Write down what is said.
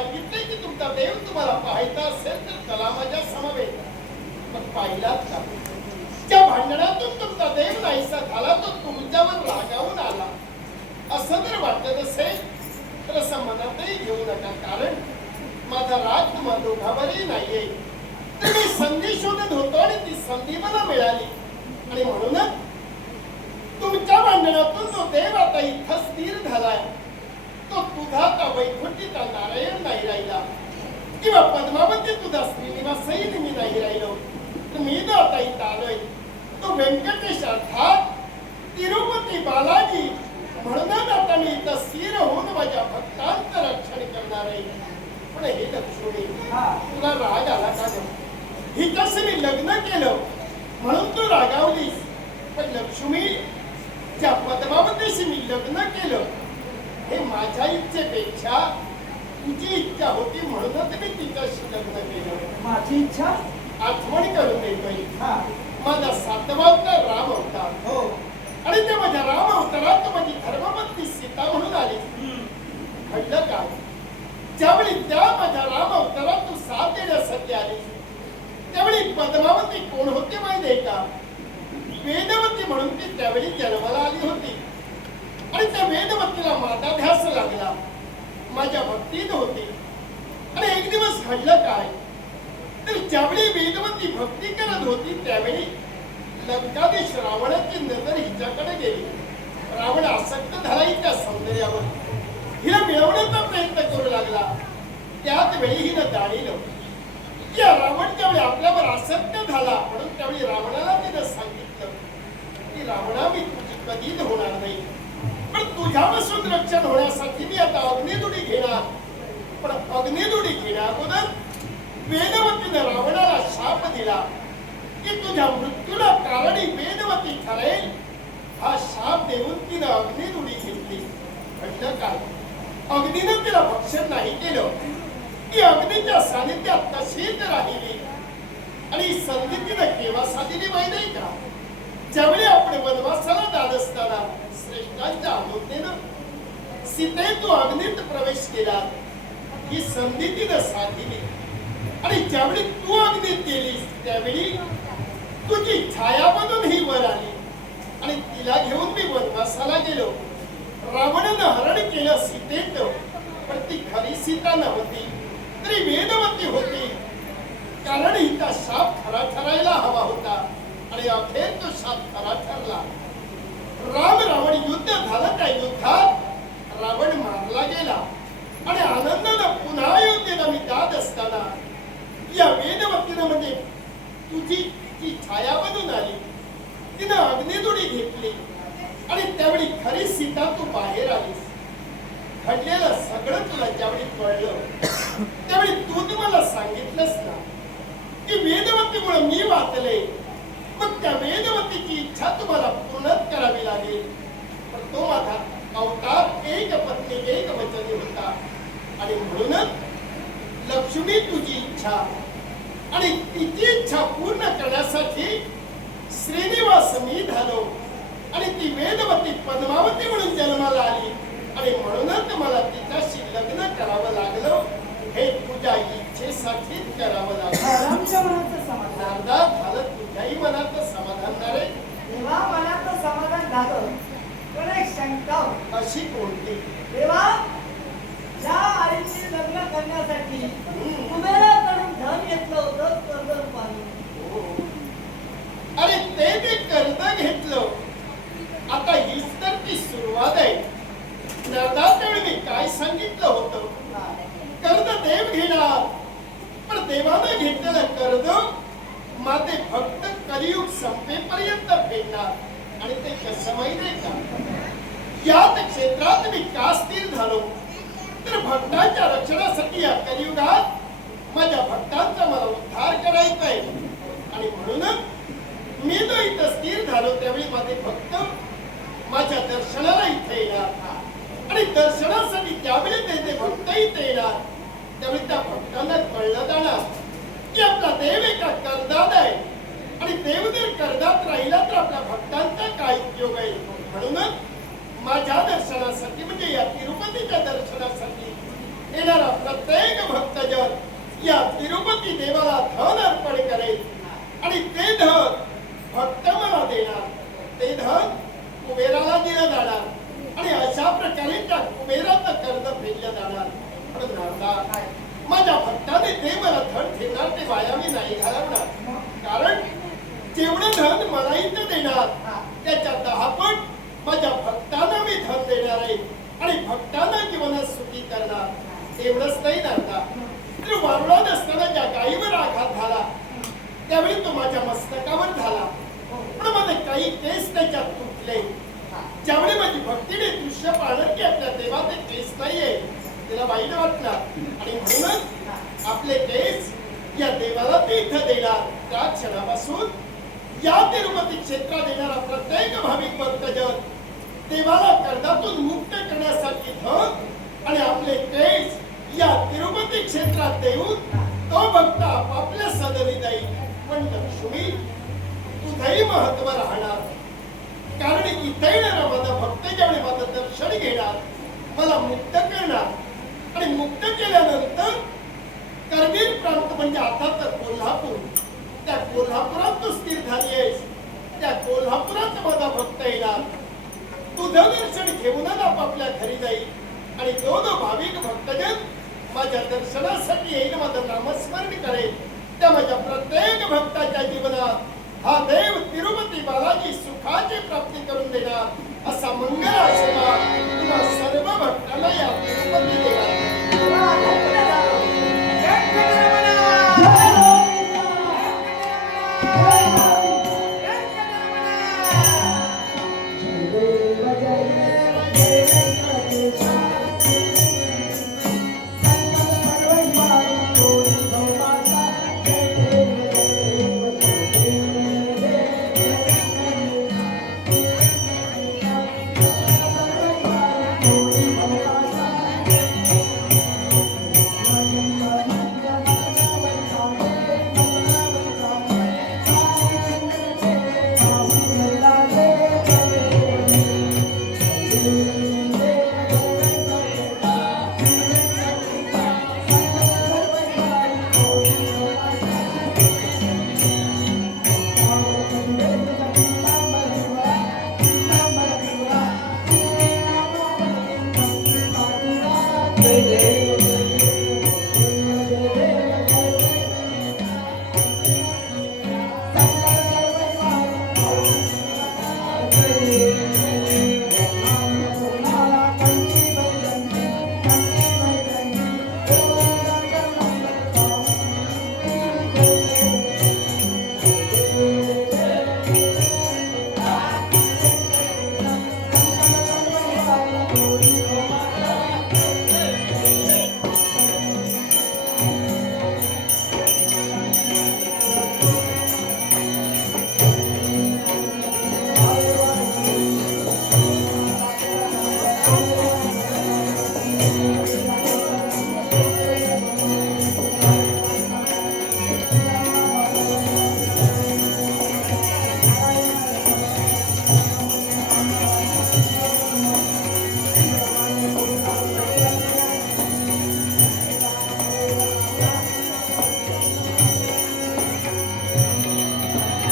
सांगितले की तुमचा देव तुम्हाला पाहायचा असेल तर चला माझ्या समवेत. मग पाहिलात का? त्या भांडणातून तुमचा देव नाहीसा झाला, तो तुमच्यावर रागावून आला. असं जर वाटत असेल तर असं मनातही घेऊ नका, कारण माझा राग तुम्हा दोघांवरही नाहीये. तर मी संधी शोधत होतो आणि ती संधी मला मिळाली, आणि म्हणूनच तुमच्या भांडणातून तो देव आता इथं स्थिर झालाय. तो तुझा का वैकुंठीचा नारायण नाही राहिला, किंवा पद्मावती तुझा श्रीनिवासही मी नाही राहिलो. मी जो आता इथं आलोय तो व्यंकटेश अर्थात तिरुपती बालाजी. म्हणूनच आता मी इथं स्थिर होऊन माझ्या भक्तांचं रक्षण करणार आहे. पण हे लक्ष्मी, तुला राग आला का? हिच्याशी मी लग्न केलं म्हणून तू रागावलीस. पण लक्ष्मी, ज्या पद्मावतीशी मी लग्न केलं हे माझ्या इच्छेपेक्षा तुझी इच्छा होती, म्हणूनच मी तिच्याशी लग्न केलं. माझी इच्छा आठवण करून देतोय. माझा 7वा अवतार राम अवतार. हो. आणि ते माझ्या राम अवतारात माझी धर्मपत्नी सीता म्हणून आली. घडलं काय? ज्यावेळी त्या माझ्या राम अवतारात तू साथ देण्यासाठी आली, त्यावेळी पद्मावती कोण होती माहितीये का? वेदवती म्हणून ती त्यावेळी जन्माला आली होती. आणि त्या वेदवतीला माझा ध्यास लागला, माझ्या भक्तीत होती. आणि एक दिवस घडलं काय? तर ज्यावेळी वेदवती भक्ती करत होती त्यावेळी लंकाधीश रावणाची नजर हिच्याकडे गेली. रावण आसक्त झाला त्या सौंदर्यावर, हिला मिळवण्याचा प्रयत्न करू लागला. त्याच वेळी हिनं जाणीलं की रावण त्यावेळी आपल्यावर आसक्त झाला. म्हणून त्यावेळी रावणाला तिनं सांगितलं की रावणा, मी तुझी कधीच होणार नाही, पण तुझ्यापासून रक्षण होण्यासाठी मी आता अग्निदुडी घेणार. पण अग्निदुडी घेण्या अगोदर वेदवतीने रावणाला शाप दिला की तुझ्या मृत्यूला कारणी वेदवती ठरेल. हा शाप देऊन तिने अग्निदुडी घेतली. घडलं काय? अग्नीनं तिला भक्षण नाही केलं, ती अग्नीच्या सानिध्यात तशीच राहिली. आणि संधी तिनं केव्हा साधली माहिती का? ज्यावेळी आपण वनवासाला जात असताना श्रेष्ठांच्या आज्ञेनं सीते तू अग्नीत प्रवेश केला, ही संधी तिनं साधली. आणि ज्यावेळी तू अग्नीत गेलीस त्यावेळी तुझी छाया बनून ही वर आली. आणि तिला घेऊन मी वनवासाला गेलो. रावणानं हरण केलं सीतेत, पण ती खरी सीता नव्हती, तरी वेदवती होती. कारण हिचा शाप खरा ठरायला हवा होता, आणि अखेर तो शाप खरा ठरला. राम रावण युद्ध झालं. त्या युद्धात रावण मारला गेला. आणि आनंदानं पुन्हा अयोध्येला मी जात असताना या वेदवतीनं म्हणजे तुझी ती छाया बनून आली. तिनं अग्निदुडी घेतली आणि त्यावेळी खरी सीता तू बाहेर आलीस. घडलेलं सगळं तुला ज्यावेळी कळलं त्यावेळी तू मला सांगितलंस ना की वेदवतीमुळे मी वाचले. मग त्या वेदवतीची इच्छा तुम्हाला पूर्णच करावी लागेल. पण तो माझा अवतार एक पत्नी एक वचनी होता. आणि म्हणूनच लक्ष्मी तुझी इच्छा आणि तिची इच्छा पूर्ण करण्यासाठी श्रीनिवास मी झालो. आणि ती वेदवती पद्मावती म्हणून जन्माला आली. आणि म्हणूनच मला तिच्याशी लग्न करावं लागलं. हे तुझ्या इच्छेसाठीच करावं लागलं. आमच्या मनाचं समाधान झालं, तुझ्याही मनाचं समाधान झाले. देवा, मनाचं समाधान झालं, पण एक शंका अशी कोणती? देवा, ज्या आईची लग्न करण्यासाठी कुबेराकडून धन घेतलं होतं, कर्ज पाहिलं. अरे ते कर्ज घेतलं. आता हीच तर ती सुरुवात आहे. त्यावेळी मी काय सांगितलं होतं? कर्ज देव घेणार, पण देवानं घेतलेलं कर्ज माझे भक्त कलियुग संपेपर्यंत फेडणार. आणि ते कसं माहितीये का? याच क्षेत्रात मी का स्थिर झालो तर भक्तांच्या रक्षणासाठी या कलियुगात माझ्या भक्तांचा मला उद्धार करायचा आहे. आणि म्हणूनच मी जो इथं स्थिर झालो त्यावेळी माझे भक्त माझ्या दर्शनाला इथे येणार. आणि दर्शनासाठी ज्यावेळी ते भक्त इथे येणार त्यावेळी त्या भक्तांना कळलं जाणार की आपला देव एका कर्जात आहे. आणि देव जर कर्जात राहिला तर आपल्या भक्तांचा काय उपयोग आहे? म्हणूनच माझ्या दर्शनासाठी म्हणजे या तिरुपतीच्या दर्शनासाठी येणारा प्रत्येक भक्तजन या तिरुपती देवाला धन अर्पण करेल आणि ते धन भक्त मला देणार. ते धन कुबेराला दिलं जाणार आणि अशा प्रकारे त्या कुबेराचं कर्ज फेडलं जाणार. म्हणून नामदा, माझ्या भक्ताने ते मला धन ठेवणार ते वाया मी नाही घालवणार. कारण जेवढं धन मला इथं देणार त्याच्या 10 पट माझ्या भक्तांना मी धन देणार आहे आणि भक्तांना जीवनात सुखी करणार. एवढंच नाही नामदा, तर वारुळात असताना ज्या गायीवर आघात झाला त्यावेळी तो माझ्या मस्तकावर झाला, पण माझे काही केस त्याच्यात तुटले. ज्यावेळी माझी भक्तीने दृश्य पाहणार की आपल्या देवाचे केस नाहीये, तिला वाईट वाटलं आणि म्हणूनच आपले केस या देवाला ते इथं देणार. त्या क्षणापासून या तिरुपती क्षेत्रात येणारा प्रत्येक भाविक भक्तजन देवाला कर्जातून मुक्त करण्यासाठी धन आणि आपले केस या तिरुपती क्षेत्रात देऊन तो भक्त आपापल्या सदनी जाईल. पण लक्ष्मी, तुझंही महत्व राहणार. कारण इथे येणारा माझा भक्त ज्यावेळी माझं दर्शन घेणार, मला मुक्त करणार आणि मुक्त केल्यानंतर करवीर प्रांत म्हणजे आता तर कोल्हापूर, त्या कोल्हापुरात तू स्थिर झाली आहेस. त्या कोल्हापुरात माझा भक्त येणार, तुझं दर्शन घेऊनच आपापल्या घरी जाईल आणि तो भाविक भक्तजन माझ्या दर्शनासाठी येईल, माझं नामस्मरण करेल. त्या माझ्या प्रत्येक भक्ताच्या जीवनात हा देव तिरुपती बालाजी सुखाची प्राप्ती करून देणार.